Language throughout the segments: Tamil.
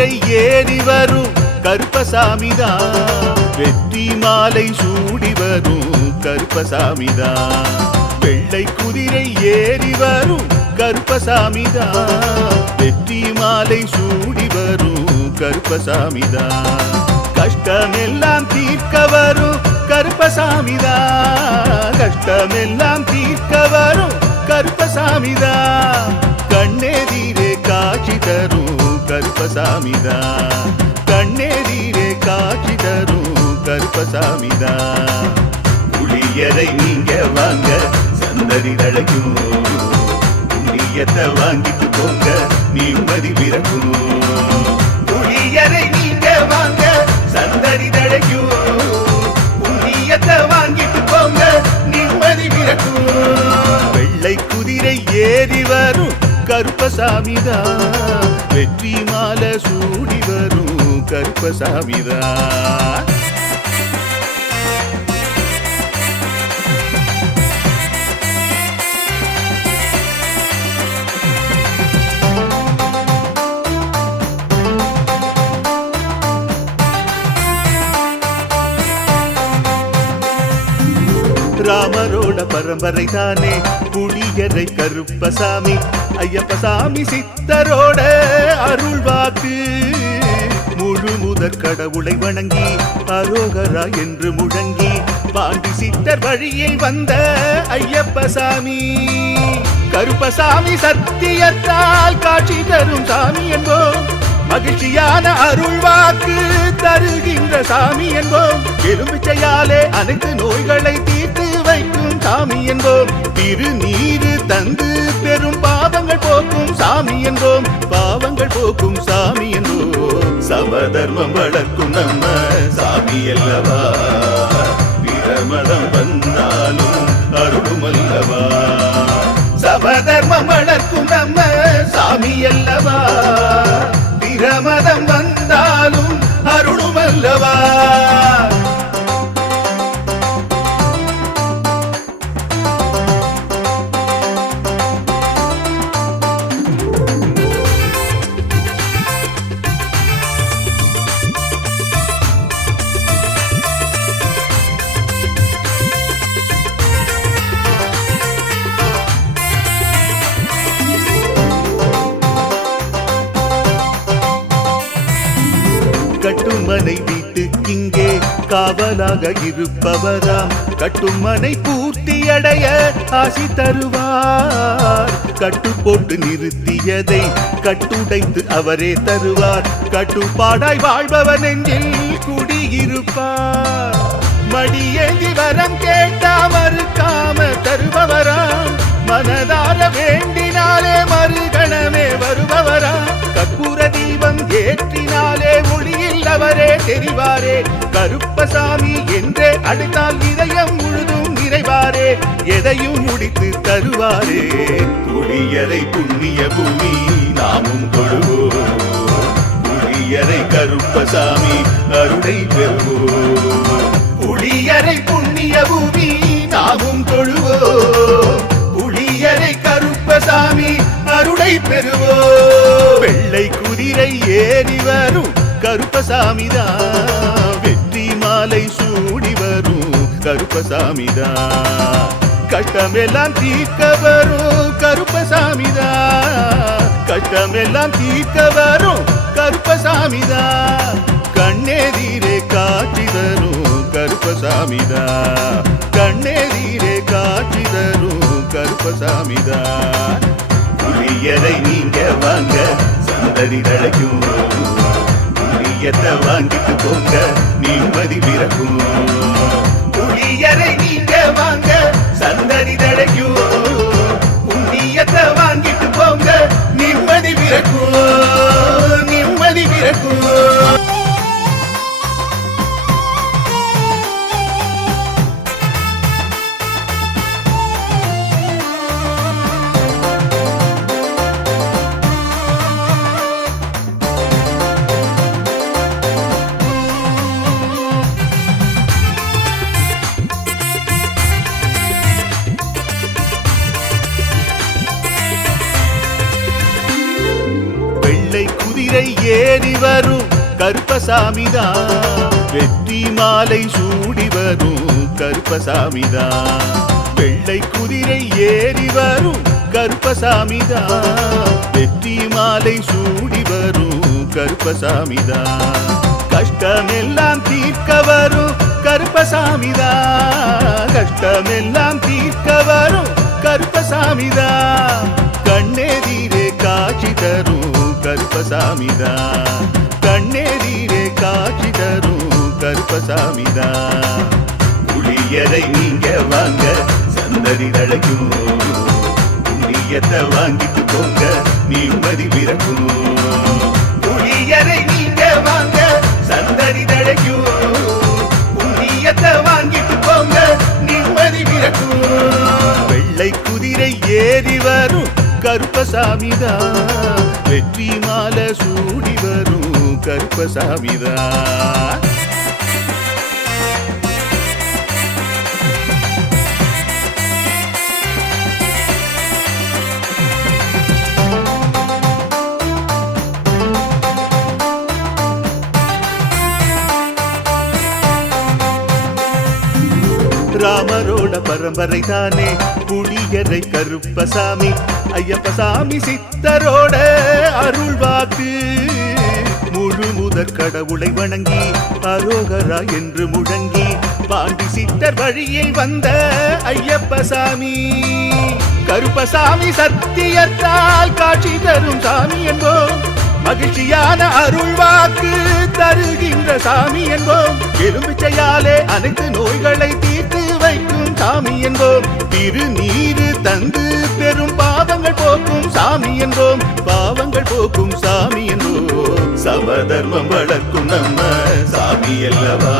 குதிரை ஏறி வரும் கருப்பசாமிதான், வெற்றி மாலை சூடி வரும் கருப்பசாமிதான். வெள்ளை குதிரை ஏறி வரும் கருப்பசாமிதான், வெற்றி மாலை சூடி வரும் கருப்பசாமிதான். கஷ்டமெல்லாம் தீர்க்க வரும் கருப்பசாமிதான், கஷ்டமெல்லாம் தீர்க்க வரும் கருப்பசாமிதான். கண்ணெதிரே காட்சி தரும் கருப்பசாமிதான், கண்ணெதிரே காட்சி தரும் கருப்பசாமிதான். புளியரை நீங்க வாங்க சந்ததி தழைக்கும், புண்ணியத்தை வாங்கிட்டு போங்க நிம்மதி பிறக்கும். புளியரை நீங்க வாங்க சந்ததி தழைக்கும், புண்ணியத்தை வாங்கிட்டு போங்க நிம்மதி பிறக்கும். வெள்ளை குதிரை ஏறி வரும் கருப்பசாமிதான், வெற்றி மாலை சூடி வரும் கருப்பசாமிதான். ராமரோட பரம்பரை தானே புளியரை கருப்பசாமி, ஐயப்பசாமி சித்தரோட அருள்வாக்கு. முழு முதற் கடவுளை வணங்கி அரோகரா என்று முழங்கி பாண்டி சித்தர் வழியை வந்த ஐயப்பசாமி. கருப்பசாமி சத்தியத்தால் காட்சி தரும் சாமி என்போம், மகிழ்ச்சியான அருள்வாக்கு தருகின்ற சாமி என்போம். எலும்பிச்சையாலே அனைத்து நோய்களை தீர்த்து வைக்கும் சாமி என்போம். திருநீரு தந்து பெரும் பாவங்கள் போக்கும் சாமி என்போம், பாவங்கள் போக்கும் சாமி என்போம். சமதர்மம் வளர்க்கும் நம்ம சாமி அல்லவா, பிரமதம் வந்தாலும் அருளும் அல்லவா. சமதர்மம் வளர்க்கும் நம்ம சாமி அல்லவா, பிரமதம் வந்தாலும் அருளும் அல்லவா. கட்டுமனை வீட்டுக்கிங்கே காவலாக இருப்பவராம், கட்டுமனை பூர்த்தியடைய ஆசி தருவார். கட்டு போட்டு நிறுத்தியதை கட்டுடைத்து அவரே தருவார், கட்டுப்பாடாய் வாழ்பவர் நெஞ்சில் குடியிருப்பார். மடியேந்தி வரம் கேட்டா மறுக்காம தருபவராம், மனதார வேண்டினாலே மறுகணமே வருபவராம். கற்பூர தீபம் ஏற்றினாலே ஒளியில் அவரே தெரிவாரே, கருப்பசாமி என்றே அழைத்தால் இதயம் முழுதும் நிறைவாரே, எதையும் முடித்து தருவாரே. புளியரை புண்ணிய பூமி நாமும் தொழுவோம், புளியரை கருப்பசாமி அருளை பெறுவோம். புளியரை புண்ணிய பூமி நாமும் தொழுவோம், புளியரை கருப்பசாமி அருளை பெறுவோம். வெள்ளை குதிரை ஏறி வரும் கருப்பசாமிதான், வெற்றி மாலை சூடி வரும் கருப்பசாமிதான். கஷ்டமெல்லாம் தீர்க்க வரும் கருப்பசாமிதான், கஷ்டமெல்லாம் தீர்க்க வரும் கருப்பசாமிதான். கண்ணெதிரே காட்சி தரும் கருப்பசாமிதான், கண்ணெதிரே காட்சி தரும் கருப்பசாமிதான். புளியரை நீங்க வாங்க சந்ததி தழைக்கும், புளியத்தை வாங்கிட்டு போங்க நிம்மதி பிறக்கும். புளியரை நீங்க வாங்க சந்ததி தழைக்கும், புண்ணியத்தை வாங்கிட்டு போங்க நிம்மதி பிறக்கும், நிம்மதி பிறக்கும். குதிரை ஏறி வரும் கருப்பசாமிதான் வெற்றி மாலை சூடி வரும் கருப்பசாமிதான் வெள்ளை குதிரை ஏறி வரும் கருப்பசாமிதான் வெற்றி மாலை சூடி வரும் கருப்பசாமிதான் கஷ்டமெல்லாம் தீர்க்க வரும் கருப்பசாமிதான் கஷ்டமெல்லாம் தீர்க்க வரும் கருப்பசாமிதான் கண்ணெதிரே காட்சி தரும் கருப்பசாமிதான் கண்ணெதிரே காட்சி தரும் கருப்பசாமிதான் புளியரை நீங்க வாங்க சந்ததி தழைக்கும் புண்ணியத்தை வாங்கிட்டு போங்க நிம்மதி பிறக்கும் புளியரை நீங்க வாங்க சந்ததி தழைக்கும் புண்ணியத்தை வாங்கிட்டு போங்க நிம்மதி பிறக்கும் வெள்ளை குதிரை ஏறி வரும் கருப்பசாமிதான் வெற்றி மாலை சூடி வரும் கருப்பசாமிதான் ராமரோட பரம்பரை தானே புளியரை கருப்பசாமி ஐயப்பசாமி சித்தரோட அருள் வாக்கு முழு முதற் கடவுளை வணங்கி அரோகரா என்று முழங்கி பாண்டி சித்தர் வழியில் வந்த ஐயப்பசாமி கருப்பசாமி சத்தியத்தால் காட்சி தரும் சாமி என்போம் மகிழ்ச்சியான அருள் வாக்கு தருகின்ற சாமி என்போம் எலும்பிச்சையாலே அனைத்து நோய்களை தீர்த்து வைக்கும் சாமி என்போம் திருநீரு தந்து பெரும் பாவங்கள் போக்கும் சாமி என்போம் பாவங்கள் போக்கும் சாமி என்போம் சமதர்மம் வளர்க்கும் நம்ம சாமி அல்லவா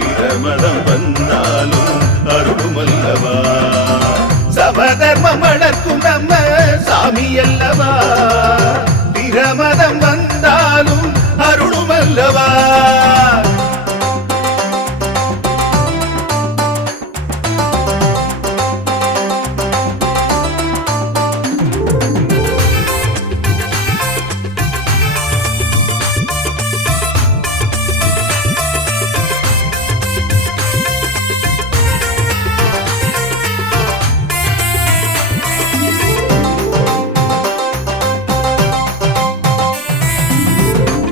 பிரமதம் வந்தாலும் அருளும் அல்லவா சமதர்மம் வளர்க்கும் நம்ம சாமி அல்லவா பிரமதம் வந்தாலும் அருளும் அல்லவா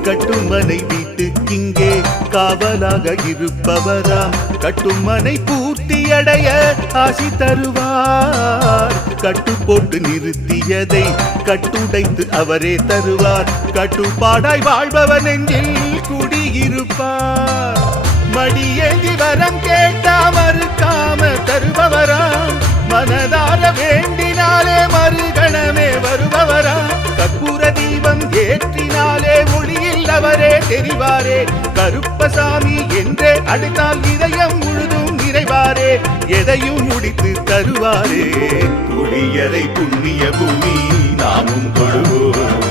கட்டுமனை வீட்டுக்கிங்கே காவலாக இருப்பவராம் கட்டுமனை பூர்த்தி அடைய ஆசி தருவார் கட்டு போட்டு நிறுத்தியதை கட்டுடைத்து அவரே தருவார் கட்டுப்பாடாய் வாழ்பவர் நெஞ்சில் குடியிருப்பார் மடியேந்தி வரம் கேட்டா மறுக்காம தருபவராம் மனதார வேண்டினாலே மறுகணமே வருபவராம் கற்பூர தீபம் ஏற்றினாலே ஒளியில் அவரே தெரிவாரே கருப்பசாமி என்றே அழைத்தால் இதயம் முழுதும் நிறைவாரே எதையும் முடித்து தருவாரே புளியரை புண்ணிய பூமி நாமும் தொழுவோம்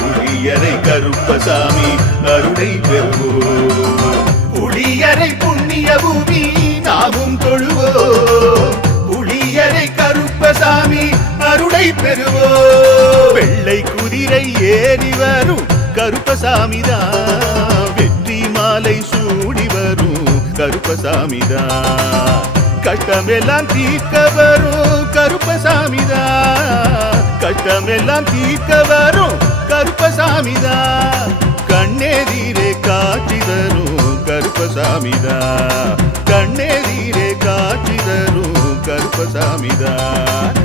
புளியரை கருப்பசாமி அருளை பெறுவோம் புளியரை புண்ணிய பூமி நாமும் தொழுவோம் புளியரை கருப்பசாமி அருளை பெறுவோம் வெள்ளை குதிரை ஏறி வரும் கருப்பசாமிதான் வெற்றி மாலை சூடி வரும் கருப்பசாமிதான் கஷ்டமெல்லாம் தீர்க்க வரும் கருப்பசாமிதான் கஷ்டமெல்லாம் தீர்க்க வரும் கருப்பசாமிதான் கண்ணெதிரே காட்சி தரும் கருப்பசாமிதான் கண்ணெதிரே காட்சி தரும் கருப்பசாமிதான்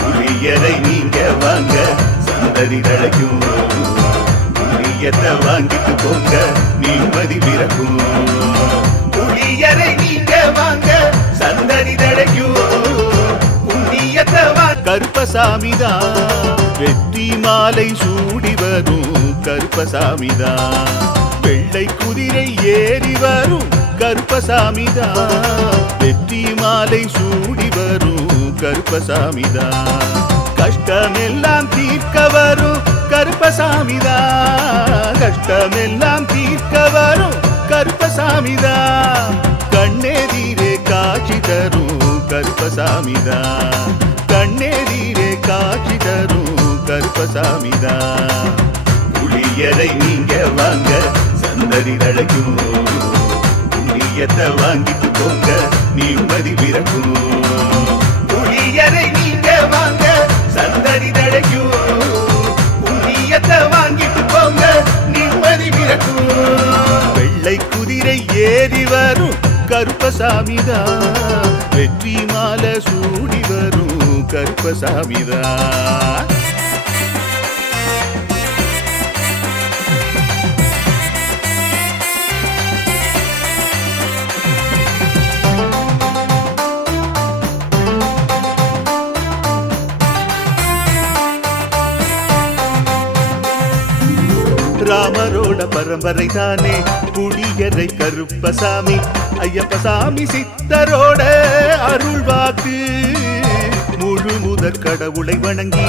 புளியரை நீங்க வாங்க சந்ததி தழைக்கும் புளியத்தை வாங்கிட்டு போங்க நிம்மதி பிறக்கும் புளியரை நீங்க வாங்க சந்ததி தழைக்கும் புண்ணியத்தை கருப்பசாமிதான் வெற்றி மாலை சூடி வரும் கருப்பசாமிதான் வெள்ளை குதிரை ஏறி வரும் கருப்பசாமிதான் வெற்றி மாலை சூடி வரும் கருப்பசாமிதான் கஷ்டமெல்லாம் தீர்க்க வரும் கருப்பசாமிதான் கஷ்டமெல்லாம் தீர்க்க வரும் கருப்பசாமிதான் கண்ணெதிரே காட்சி தரும் கருப்பசாமிதான் கண்ணெதிரே காட்சி தரும் கருப்பசாமிதான் புளியரை நீங்க வாங்க சந்ததி தழைக்கும் புண்ணியத்தை வாங்கிட்டு போங்க நிம்மதி பிறக்கும் புளியரை நீங்க வாங்க சந்ததி தழைக்கும் புண்ணியத்தை வாங்கிட்டு போங்க நிம்மதி பிறக்கும் வெள்ளை குதிரை ஏறி வரும் கருப்பசாமிதான் வெற்றி மாலை சூடி வரும் கருப்பசாமிதான் ராமரோட பரம்பரை தானே புளியரை கருப்பசாமி ஐயப்பசாமி சித்தரோட அருள்வாக்கு முழு முதற் கடவுளை வணங்கி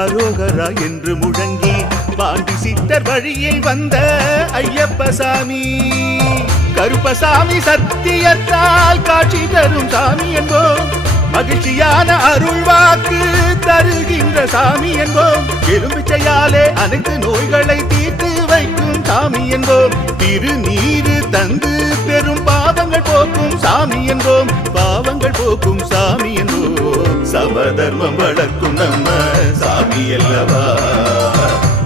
அரோகரா என்று முழங்கி பாண்டி சித்தர் வழியில் வந்த ஐயப்பசாமி கருப்பசாமி சத்தியத்தால் காட்சி தரும் சாமி என்போம் மகிழ்ச்சியான அருள்வாக்கு தருகின்ற சாமி என்போம் எலும்பிச்சையாலே அனைத்து நோய்களை தீர்த்து வைக்கும் சாமி என்போம் திருநீரு தந்து பெரும் பாவங்கள் போக்கும் சாமி என்போம் பாவங்கள் போக்கும் சாமி என்போம் சமதர்மம் வளர்க்கும் நம்ம சாமி அல்லவா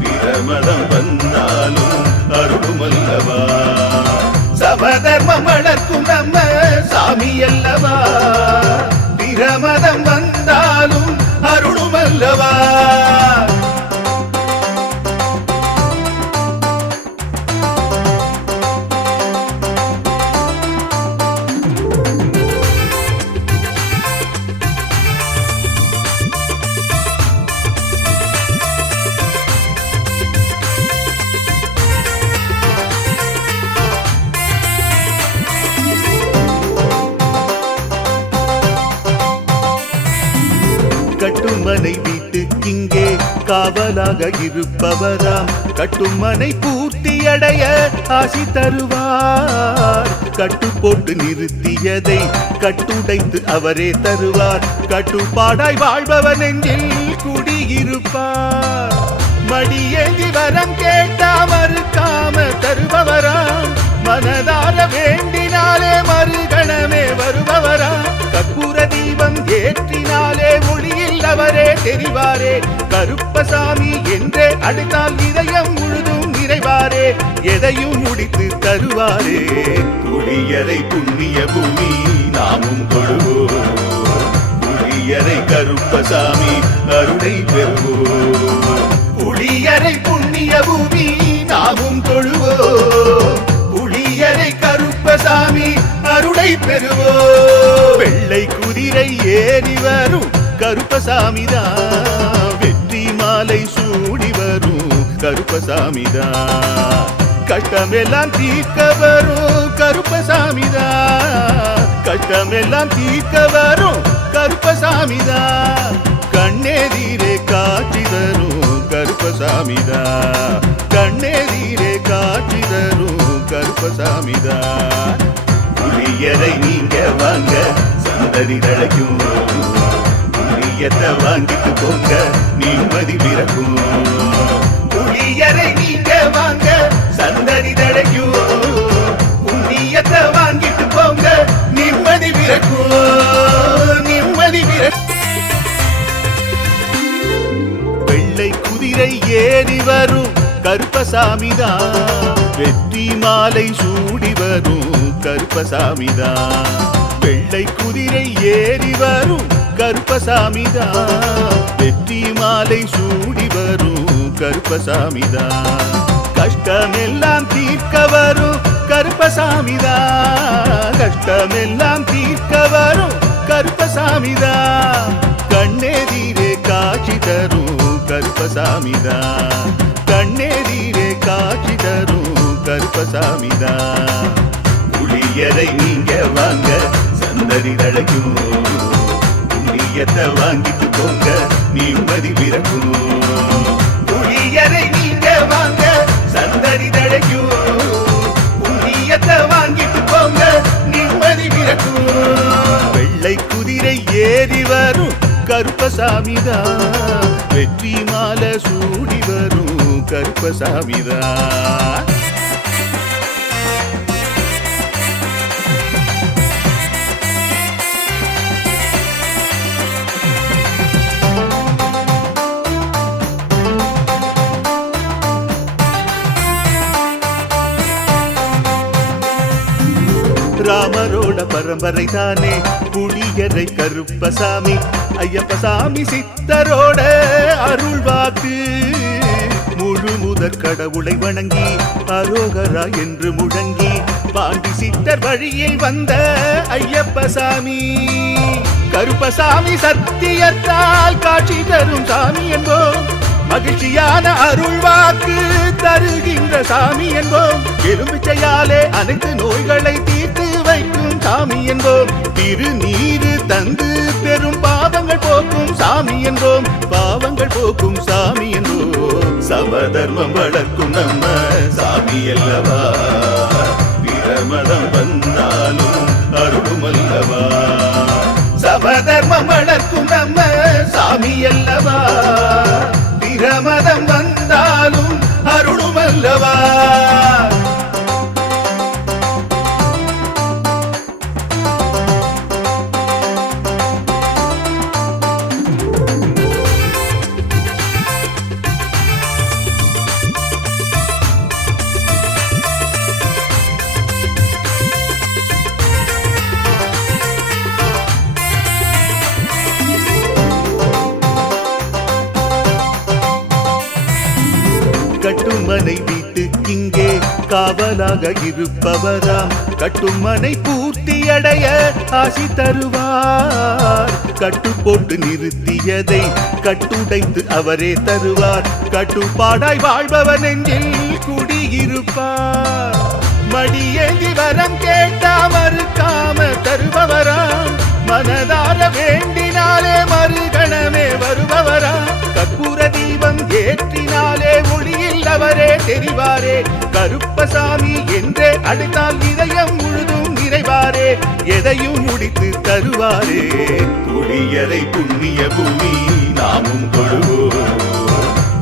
பிரமதம் வந்தாலும் அருளும் அல்லவா சமதர்மம் வளர்க்கும் நம்ம சாமி அல்லவா பிரமதம் வந்தாலும் அருளும் அல்லவா கட்டுமனை வீட்டுக்கிங்கே காவலாக இருப்பவராம் கட்டுமனை பூர்த்தியடைய ஆசி தருவார் கட்டு போட்டு நிறுத்தியதை கட்டுடைத்து அவரே தருவார் கட்டுப்பாடாய் வாழ்பவன் நெஞ்சில் குடியிருப்பார் மடியேந்தி வரம் கேட்டா மறுக்காம தருபவராம் மனதார வேண்டினாலே மறுகணமே வருபவரா கற்பூர தீபம் ஏற்றினாலே ஒளியில் அவரே தெரிவாரே கருப்பசாமி என்றே அழைத்தால் இதயம் முழுதும் நிறைவாரே எதையும் முடித்து தருவாரே புளியரை புண்ணிய பூமி நாமும் தொழுவோம் புளியரை கருப்பசாமி அருளை பெறுவோம் புளியரை புண்ணிய பூமி நாமும் தொழுவோம் புளியரை கருப்பசாமி அருளை பெறுவோம் வெள்ளை குதிரை ஏறி வரும் கருப்பசாமிதான் வெற்றி மாலை சூடி வரும் கருப்பசாமிதான் கஷ்டமெல்லாம் தீர்க்க வரும் கருப்பசாமிதான் கஷ்டமெல்லாம் தீர்க்க வரும் கருப்பசாமிதான் கண்ணெதிரே காட்சி தரும் கருப்பசாமிதான் கண்ணெதிரே காட்சி தரும் கருப்பசாமிதான் புளியரை நீங்க வாங்க சந்ததி தழைக்கும் புளியத்தை வாங்கிட்டு போங்க நிம்மதி பிறக்கும் புளியரை நீங்க வாங்க சந்ததி தழைக்கும் புண்ணியத்தை வாங்கிட்டு போங்க நிம்மதி பிறக்கும் நிம்மதி பிறக்கும் வெள்ளை குதிரை ஏறி வரும் கருப்பசாமிதான் வெற்றி மாலை சூடி வரும் கருப்பசாமிதான் வெள்ளை குதிரை ஏறி வரும் கருப்பசாமிதான் வெற்றி மாலை சூடி வரும் கருப்பசாமிதான் கஷ்டமெல்லாம் தீர்க்க வரும் கருப்பசாமிதான் கஷ்டமெல்லாம் தீர்க்க வரும் கருப்பசாமிதான் கண்ணெதிரே காட்சி தரும் கருப்பசாமிதான் கண்ணெதிரே காட்சி தரும் கருப்பசாமிதான் புளியரை நீங்க வாங்க சந்ததி தழைக்கும் புண்ணியத்தை வாங்கிட்டு போங்க நிம்மதி பிறக்கும் புளியரை நீங்க வாங்க சந்ததி தழைக்கும் புண்ணியத்தை வாங்கிட்டு போங்க நிம்மதி பிறக்கும் வெள்ளை குதிரை ஏறி வரும் கருப்பசாமிதான் வெற்றி மாலை சூடி வரும் கருப்பசாமிதான். ராமரோட பரம்பரை தானே புளியரை கருப்பசாமி, ஐயப்பசாமி சித்தரோட அருள்வாக்கு. முழு முதற் கடவுளை வணங்கி அரோகரா என்று முழங்கி பாண்டி சித்தர் வழியில் வந்த ஐயப்பசாமி. கருப்பசாமி சத்தியத்தால் காட்சி தரும் சாமி என்போம், மகிழ்ச்சியான அருள்வாக்கு தருகின்ற சாமி என்போம். எலும்பிச்சையாலே அனைத்து நோய்களை தீர்த்து வைக்கும் சாமி என்போம். திருநீரு தந்து பெரும் பாவங்கள் போக்கும் சாமி என்போம், பாவங்கள் போக்கும் சாமி என்போம். சமதர்மம் வளர்க்கும் நம்ம சாமி அல்லவா, பிரமதம் வந்தாலும் அருளும் அல்லவா. சமதர்மம் வளர்க்கும் நம்ம சாமி அல்லவா, பிரமதம் வந்தாலும் அருளும் அல்லவா. கட்டுமனை வீட்டுக்கிங்கே காவலாக இருப்பவராம், கட்டுமனை பூர்த்தியடைய ஆசி தருவார். கட்டு போட்டு நிறுத்தியதை கட்டுடைத்து அவரே தருவார். கட்டுப்பாடாய் வாழ்பவர் நெஞ்சில் குடியிருப்பார். மடியேந்தி வரம் கேட்டா மறுக்காம தருபவராம், மனதார வேண்டினாலே மறுகணமே வருபவராம். கற்பூர தீபம் ஏற்றினாலே ஒளியில் அவரே தெரிவாரே. கருப்பசாமி என்றே அழைத்தால் இதயம் முழுதும் நிறைவாரே, எதையும் முடித்து தருவாரே. புளியரை புண்ணிய பூமி நாமும் தொழுவோம்,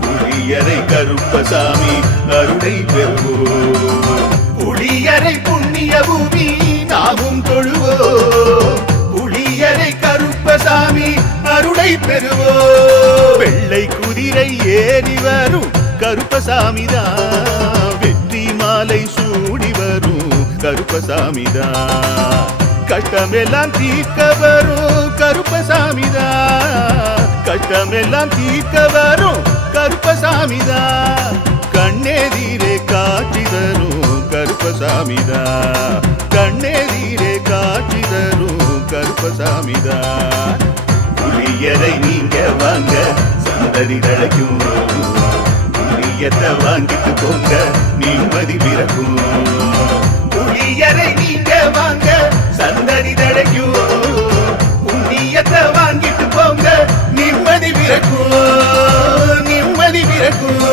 புளியரை கருப்பசாமி அருளை பெறுவோம். புளியரை புண்ணிய பூமி நாமும் தொழுவோம், புளியரை கருப்பசாமி அருளை பெறுவோம். வெள்ளை குதிரை ஏறி வரும் கருப்பசாமிதான், வெற்றி மாலை சூடி வரும் கருப்பசாமிதான். கஷ்டமெல்லாம் தீர்க்க வரும் கருப்பசாமிதான், கஷ்டமெல்லாம் தீர்க்க வரும் கருப்பசாமிதான். கண்ணெதிரே காட்சி தரும் கருப்பசாமிதான், கண்ணெதிரே காட்சி தரும் கருப்பசாமிதான். புளியரை நீங்க வாங்க சந்ததி தழைக்கும், புளியத்தை வாங்கிட்டு போங்க நிம்மதி பிறக்கும். புளியரை நீங்க வாங்க சந்ததி தழைக்கும், புண்ணியத்தை வாங்கிட்டு போங்க நிம்மதி பிறக்கும், நிம்மதி பிறக்கும்.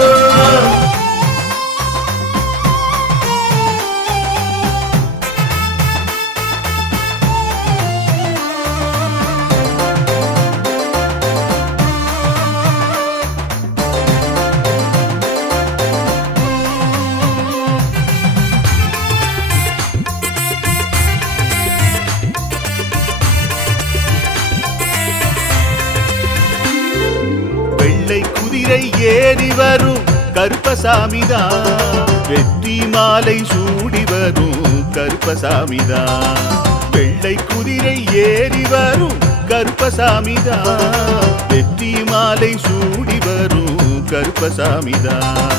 குதிரை ஏறி வரும் கருப்பசாமிதான், வெற்றி மாலை சூடி வரும் கருப்பசாமிதான். வெள்ளை குதிரை ஏறி வரும் கருப்பசாமிதான், வெற்றி மாலை சூடி வரும் கருப்பசாமிதான்.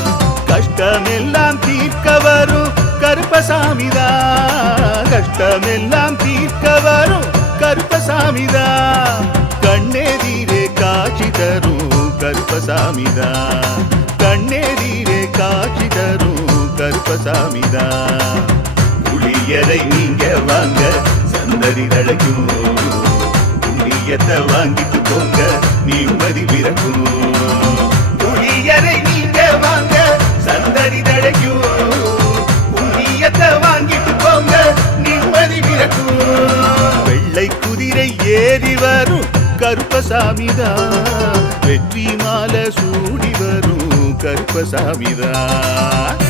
கஷ்டமெல்லாம் தீர்க்க வரும் கருப்பசாமிதான், கஷ்டமெல்லாம் தீர்க்க வரும் கருப்பசாமிதான். கண்ணெதிரே காட்சி தரும் கருப்பசாமிதான், கண்ணெதிரே காட்சி தரும் கருப்பசாமிதான். புளியரை நீங்க வாங்க சந்ததி தழைக்கும், புண்ணியத்தை வாங்கிட்டு போங்க நிம்மதி பிறக்கும். புளியரை நீங்க வாங்க சந்ததி தழைக்கும், புண்ணியத்தை வாங்கிட்டு போங்க நிம்மதி பிறக்கும். வெள்ளை குதிரை ஏறி வரும் கருப்பசாமிதான், வெற்றி மாலை சூடி வரும் கருப்பசாமிதான்.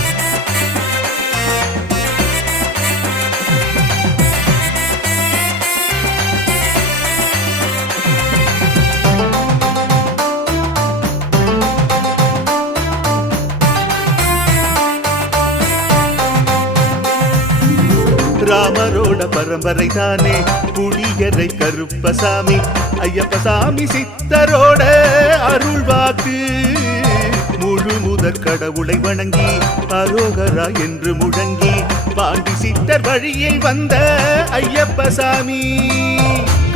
ராமரோட பரம்பரை தானே புளியரை கருப்பசாமி. ஐயப்பசாமி சித்தரோட அருள்வாக்கு. முழு முதற் கடவுளை வணங்கி அரோகரா என்று முழங்கி பாண்டி சித்தர் வழியில் வந்த ஐயப்பசாமி.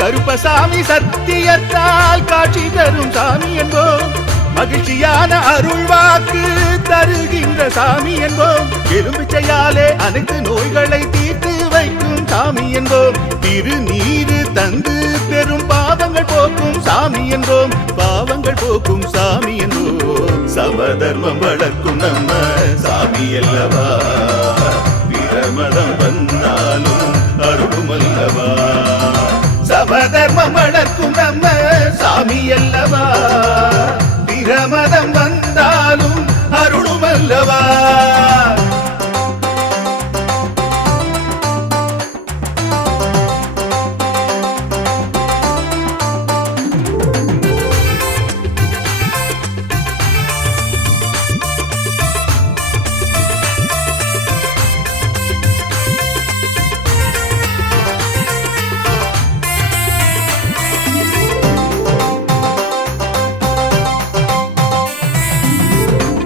கருப்பசாமி சத்தியத்தால் காட்சி தரும் சாமி என்போம். மகிழ்ச்சியான அருள்வாக்கு தருகின்ற சாமி என்போம். எலும்பிச்சையாலே அனைத்து நோய்களை தீர்த்து வைக்கும் சாமி என்போம். திருநீரு தந்து பெரும் பாவங்கள் போக்கும் சாமி என்போம். பாவங்கள் போக்கும் சாமி என்போம். சமதர்மம் வளர்க்கும் நம்ம சாமி அல்லவா. பிரமதம் வந்தாலும் அருளும் அல்லவா. சமதர்மம் வளர்க்கும் நம்ம சாமி அல்லவா. பிரமதம் வந்தாலும் அருளும் அல்லவா.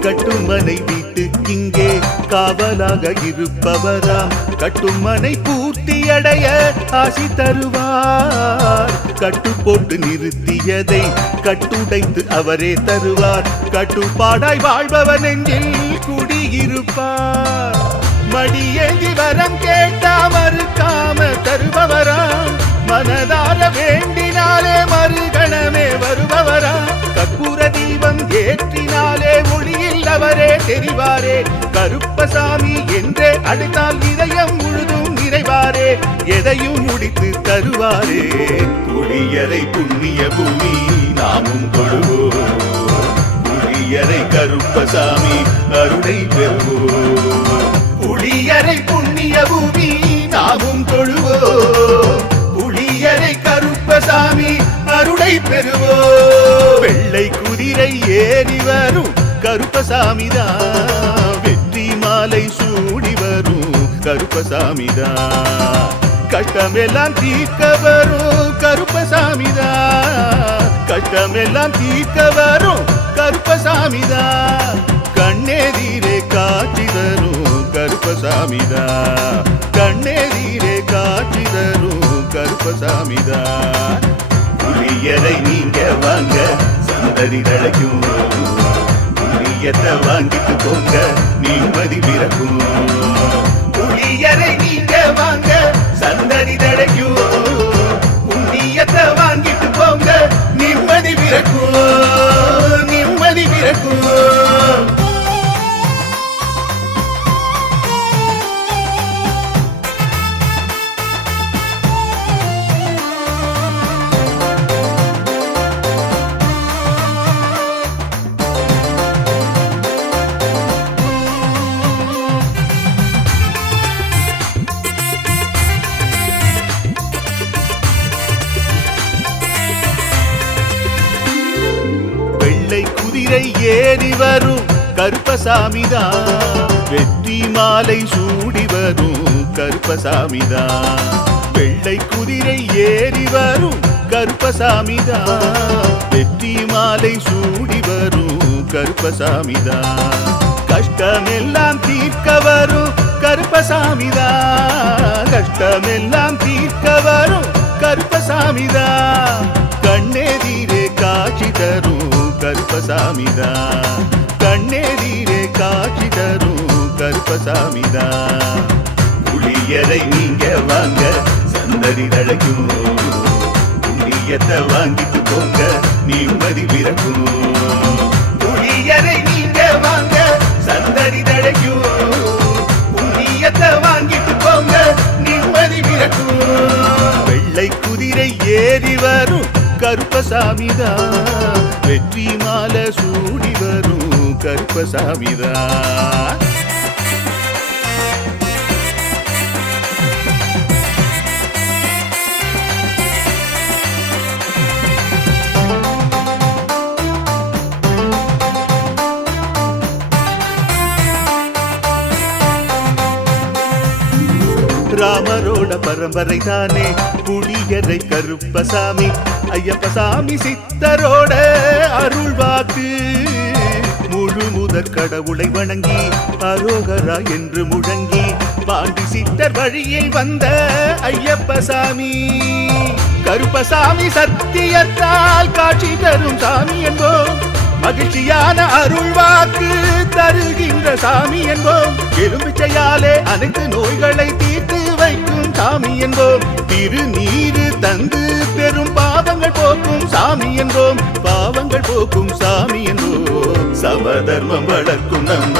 கட்டுமனை வீட்டுக்கிங்கே காவலாக இருப்பவராம். கட்டுமனை பூர்த்தியடைய ஆசி தருவார். கட்டு போட்டு நிறுத்தியதை கட்டுடைத்து அவரே தருவார். கட்டுப்பாடாய் வாழ்பவர் நெஞ்சில் குடியிருப்பார். மடியேந்தி வரம் கேட்டா மறுக்காம தருபவராம். மனதார வேண்டினாலே மறுகணமே வருபவராம். கற்பூர தீபம் ஏற்றினாலே ஒளியில் அவரே தெரிவாரே. கருப்பசாமி என்றே அழைத்தால் இதயம் முழுதும் நிறைவாரே. எதையும் முடித்து தருவாரே. புளியரை புண்ணிய பூமி நாமும் தொழுவோம். புளியரை கருப்பசாமி அருளை பெறுவோம். புளியரை புண்ணிய பூமி நாமும் தொழுவோம். புளியரை கருப்பசாமி அருளை பெறுவோம். வெள்ளை குதிரை ஏறி வரும் கருப்பசாமிதான். வெற்றி மாலை சூடி வரும் கருப்பசாமிதான். கட்டமெல்லாம் தீர்க்க வரும் கருப்பசாமிதான். கட்டமெல்லாம் தீர்க்க வரும் கருப்பசாமிதான். கண்ணெதிரே காட்சி தரும் கருப்பசாமிதான். கண்ணெதிரே காட்சி தரும் கருப்பசாமிதான். புளியரை நீங்க வாங்க சந்ததி தழைக்கும். புளியத்தை வாங்கிட்டு போங்க நிம்மதி பிறக்கும். புளியரை நீங்க வாங்க சந்ததி தழைக்கும். புண்ணியத்தை வாங்கிட்டு போங்க நிம்மதி பிறக்கும். நிம்மதி பிறக்கும். குதிரை ஏறி வரும் கருப்பசாமிதான். வெற்றி மாலை சூடி வரும் கருப்பசாமிதான். வெள்ளை குதிரை ஏறி வரும் கருப்பசாமிதான். வெற்றி மாலை சூடி வரும் கருப்பசாமிதான். கஷ்டமெல்லாம் தீர்க்க வரும் கருப்பசாமிதான். கஷ்டமெல்லாம் தீர்க்க வரும் கருப்பசாமிதான். கண்ணெதிரே காட்சி தரும் கருப்பசாமிதான். கண்ணெதிரே காட்சி தரும் கருப்பசாமிதான். புளியரை நீங்க வாங்க சந்ததி தழைக்கும். புண்ணியத்தை வாங்கிட்டு போங்க நிம்மதி பிறக்கும். புளியரை நீங்க வாங்க சந்ததி தழைக்கும். புண்ணியத்தை வாங்கிட்டு போங்க நிம்மதி பிறக்கும். வெள்ளை குதிரை ஏறி வரும் கருப்பசாமிதான். வெற்றி மாலை சூடி வரும் கருப்பசாமிதான். ராமரோட பரம்பரை தானே புளியரை கருப்பசாமி, ஐயப்பசாமி சித்தரோட அருள்வாக்கு. முழு முதற் கடவுளை வணங்கி அரோகரா என்று முழங்கி பாண்டி சித்தர் வழியில் வந்த ஐயப்பசாமி. கருப்பசாமி சத்தியத்தால் காட்சி தரும் சாமி என்போம், மகிழ்ச்சியான அருள்வாக்கு தருகின்ற சாமி என்போம். எலும்பிச்சையாலே அனைத்து நோய்களை தீர்த்து வைக்கும் சாமி என்போம். திருநீரு தந்து பெரும் பாவங்கள் போக்கும் சாமி என்போம், பாவங்கள் போக்கும் சாமி என்போம். சமதர்மம் வளர்க்கும் நம்ம